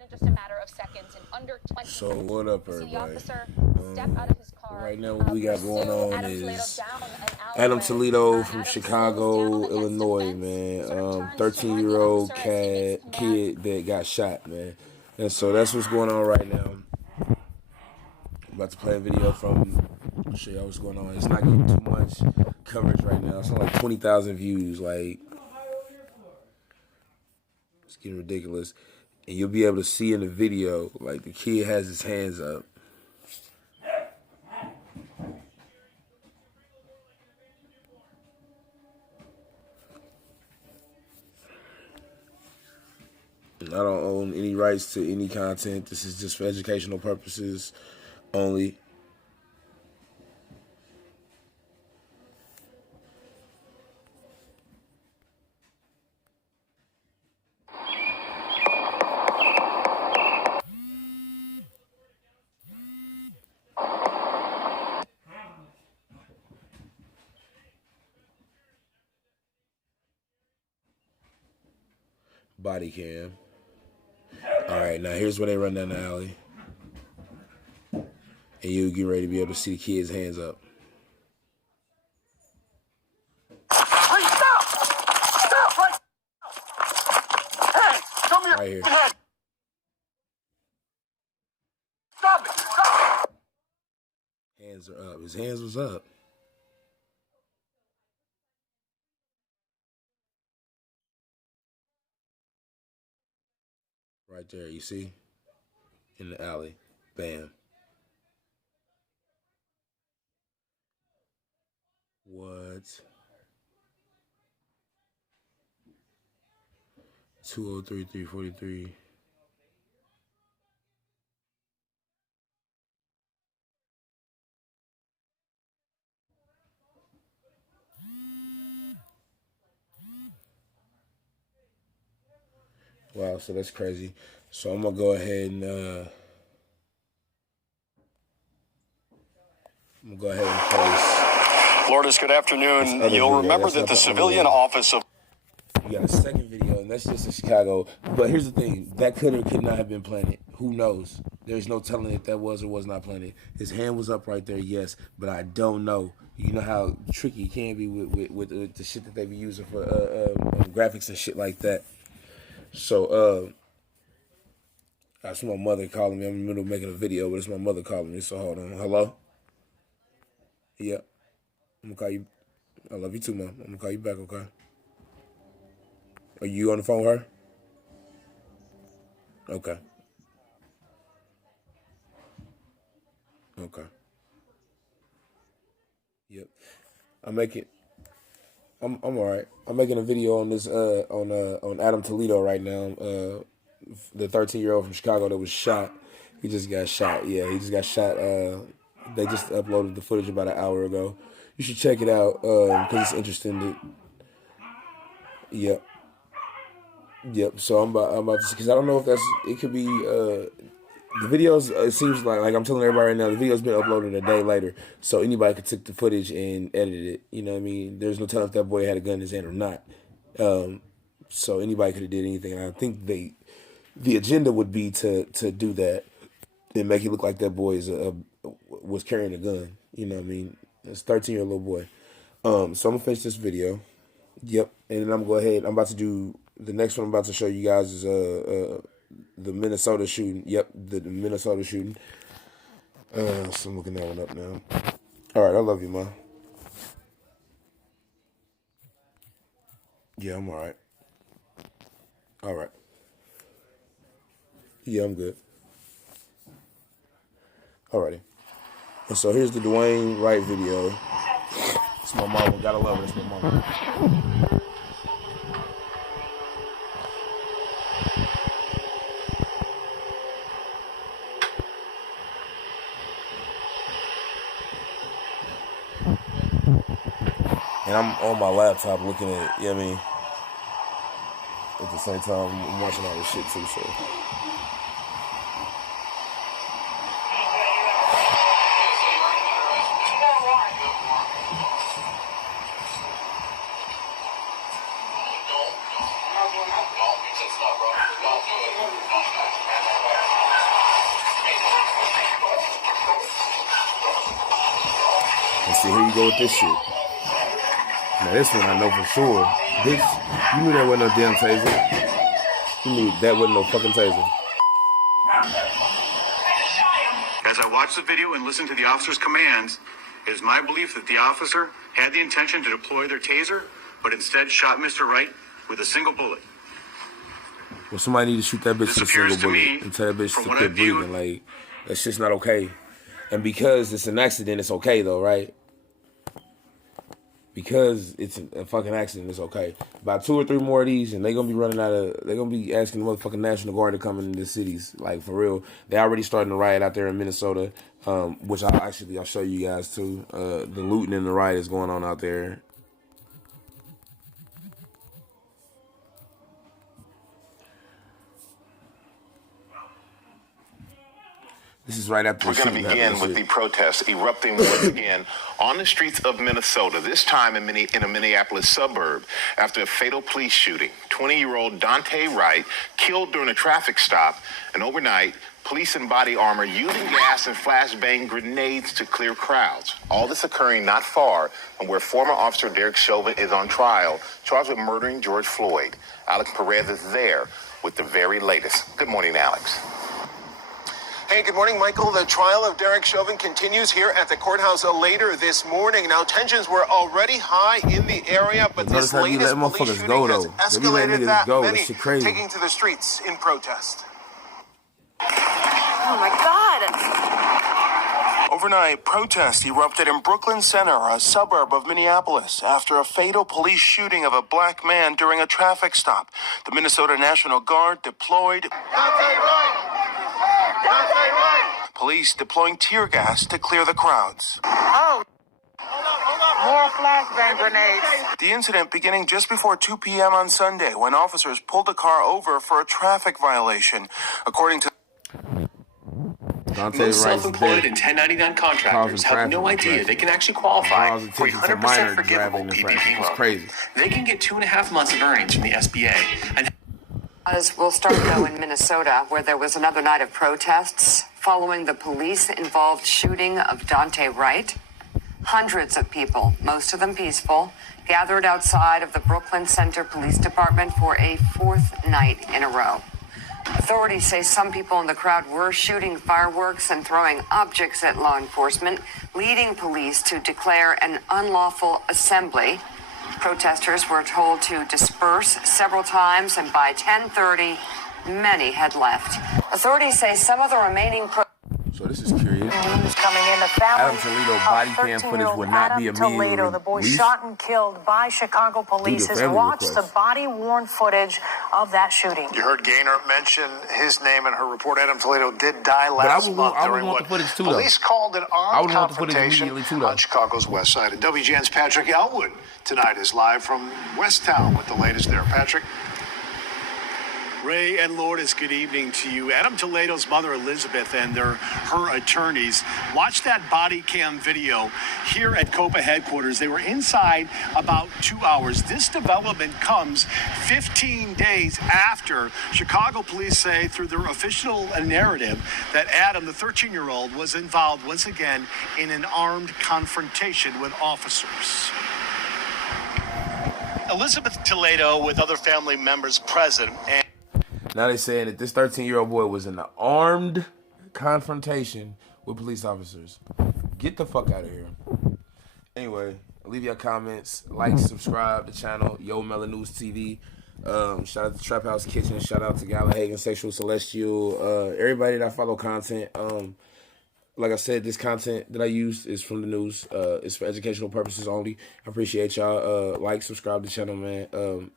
happened in just a matter of seconds, in under 20 So seconds. what up, See the everybody? officer step out of his car. Right now, what we got going on Adam is Toledo Adam Toledo from Adam Chicago, slows down Illinois, against a man. fence, sort of turns to right. The 13-year-old officer as he makes command. kid that got shot, man. And so that's what's going on right now. I'm about to play a video from. I'll show y'all what's going on. It's not getting too much coverage right now. It's on like 20,000 views. Like, it's getting ridiculous. And you'll be able to see in the video, like, the kid has his hands up. I don't own any rights to any content. This is just for educational purposes only. Body cam. All right, now here's where they run down the alley. And you get ready to be able to see the kid's hands up. Please stop! Stop! Hey, show me your Right here. head! Stop it! Stop! Hands are up. His hands was up. Right there, you see? In the alley. Bam. What? 203, 343. Wow, so that's crazy. So I'm gonna go ahead and place. Lourdes, good afternoon. You'll remember that the civilian office of... We got a second video, and that's just in Chicago. But here's the thing. That could or could not have been planted. Who knows? There's no telling if that was or was not planted. His hand was up right there, yes, but I don't know. You know how tricky it can be with the shit that they be using for graphics and shit like that. So, that's my mother calling me. I'm in the middle of making a video, but it's my mother calling me. So hold on. Hello? Yeah. I'm gonna call you. I love you too, Mom. I'm gonna call you back, okay? Are you on the phone with her? Okay. Okay. Yep. I'm all right. I'm making a video on this on Adam Toledo right now. The 13-year-old from Chicago that was shot. He just got shot. Yeah, he just got shot. They just uploaded the footage about an hour ago. You should check it out because it's interesting. Yep. Yep. So I'm about to, because I don't know if it could be the videos. It seems like I'm telling everybody right now, the video's been uploaded a day later, so anybody could take the footage and edit it. You know what I mean? There's no telling if that boy had a gun in his hand or not. So anybody could have did anything. And I think the agenda would be to do that and make it look like that boy was carrying a gun. You know what I mean? It's a 13-year-old little boy. So I'm gonna finish this video. Yep, and then I'm gonna go ahead. I'm about to do the next one. I'm about to show you guys is the Minnesota shooting. Yep, the Minnesota shooting. So I'm looking that one up now. All right, I love you, Ma. Yeah, I'm all right. All right. Yeah, I'm good. Alrighty. And so here's the Duane WRIGHT video. It's my mama. Gotta love her. It's my mama. And I'm on my laptop looking at, you know what I mean? At the same time, I'm watching all this shit too, so. Don't. You can stop, bro. Don't do it. Don't. And see, here you go with this shit. Now this one I know for sure. Bitch, you knew that wasn't no damn taser. You knew that wasn't no fucking taser. As I watch the video and listen to the officer's commands, it is my belief that the officer had the intention to deploy their taser, but instead shot Mr. Wright with a single bullet. Well, somebody need to shoot that bitch with a single bullet and tell that bitch to quit breathing. Like, that's just not okay. And because it's an accident, it's okay though, right? Because it's a fucking accident, it's okay. About 2 or 3 more of these, and they're gonna be running out of. They're gonna be asking the motherfucking National Guard to come into the cities, like for real. They already starting to riot out there in Minnesota, which I'll show you guys too. The looting and the riot is going on out there. This is right after. We're going to begin with the protests erupting once again on the streets of Minnesota, this time in a Minneapolis suburb, after a fatal police shooting. 20-year-old Dante Wright killed during a traffic stop, and overnight, police in body armor using gas and flashbang grenades to clear crowds. All this occurring not far from where former officer Derek Chauvin is on trial, charged with murdering George Floyd. Alex Perez is there with the very latest. Good morning, Alex. Hey, good morning, Michael. The trial of Derek Chauvin continues here at the courthouse later this morning. Now, tensions were already high in the area, but this latest police shooting has escalated that many taking to the streets in protest. Oh, my God. Overnight, protests erupted in Brooklyn Center, a suburb of Minneapolis, after a fatal police shooting of a black man during a traffic stop. The Minnesota National Guard deployed. Police deploying tear gas to clear the crowds. Oh, more flashbang grenades. The incident beginning just before 2 p.m. on Sunday when officers pulled a car over for a traffic violation. According to most self-employed and 1099 contractors have no idea they can actually qualify for a 100% forgivable PPP loan. Crazy. They can get 2.5 months of earnings from the SBA. And we'll start, though, in Minnesota, where there was another night of protests following the police-involved shooting of Dante Wright. Hundreds of people, most of them peaceful, gathered outside of the Brooklyn Center Police Department for a 4th night in a row. Authorities say some people in the crowd were shooting fireworks and throwing objects at law enforcement, leading police to declare an unlawful assembly. Protesters were told to disperse several times, and by 10:30, many had left. Authorities say some of the remaining So this is curious. News coming in. The family Adam Toledo body cam footage would not be Adam Toledo, the boy shot and killed by Chicago police, has watched the body-worn footage of that shooting. You heard Gaynor mention his name in her report. Adam Toledo did die last month during what police called an armed confrontation on Chicago's west side. And WGN's Patrick Elwood tonight is live from Westtown with the latest there. Patrick. Ray and Lourdes, good evening to you. Adam Toledo's mother, Elizabeth, and her attorneys watched that body cam video here at COPA headquarters. They were inside about 2 hours. This development comes 15 days after Chicago police say, through their official narrative, that Adam, the 13-year-old, was involved once again in an armed confrontation with officers. Elizabeth Toledo with other family members present. And now they're saying that this 13-year-old boy was in an armed confrontation with police officers. Get the fuck out of here. Anyway, leave your comments, like, subscribe to the channel, Yo MeleNews TV. Shout out to Trap House Kitchen. Shout out to Gallahagan, Sexual Celestial. Everybody that follow content. Like I said, this content that I use is from the news. It's for educational purposes only. I appreciate y'all. Like, subscribe to the channel, man.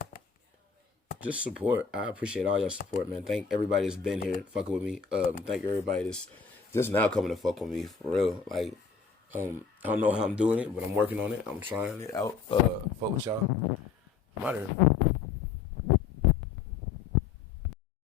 Just support. I appreciate all your support, man. Thank everybody that's been here fucking with me. Thank everybody that's just now coming to fuck with me, for real. Like, I don't know how I'm doing it, but I'm working on it. I'm trying it out. Fuck with y'all. I'm out here.